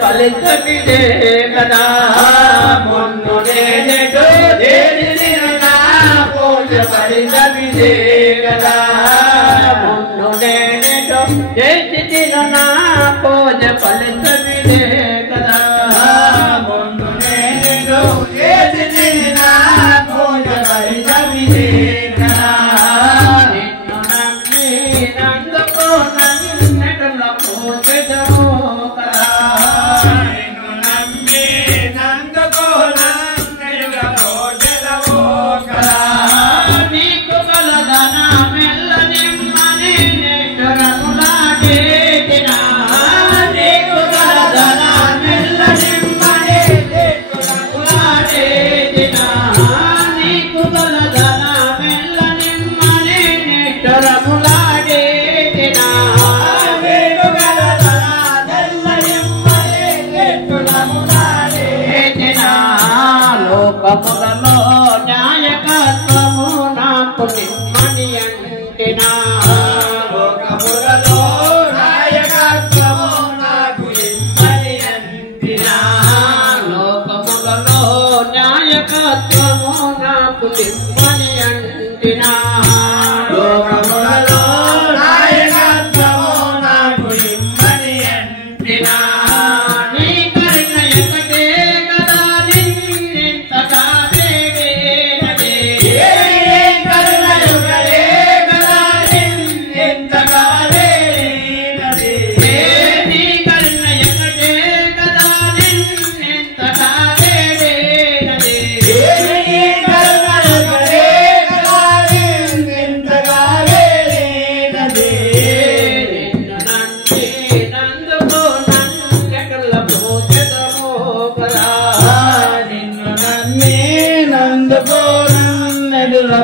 फलित मिले कदा मुन्नु ने तो देना पूज फलित मिले कदा मुन्नु ने तो देना पूज फलित मिले कदा मुन्नु ने तो देना पूज फलित मिले कदा निन्नु नम्मी नंद को नन्नटल पूज दो कदा కములలో న్యాయకత్వము నాకు నిమ్మని అంటినా లోకములలో న్యాయకత్వము నాకు నిమ్మని అంటినా లోకములలో న్యాయకత్వము నాకు నిమ్మని అంటినా లోకములలో న్యాయకత్వము నాకు నిమ్మని అంటినా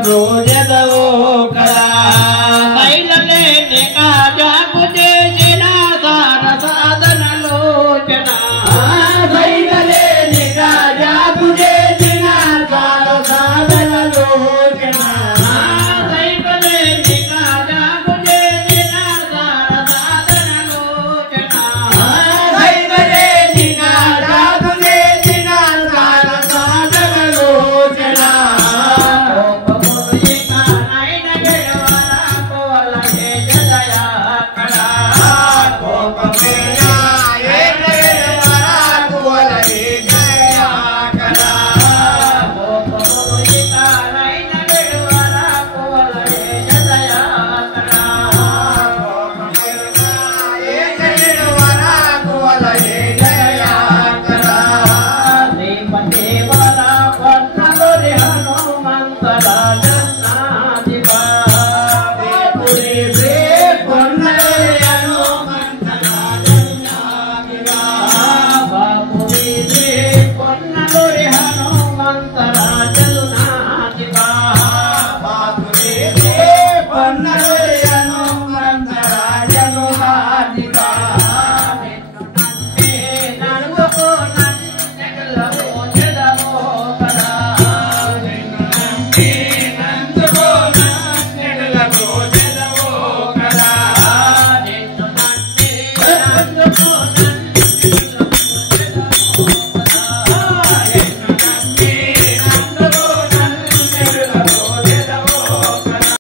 భోజదవో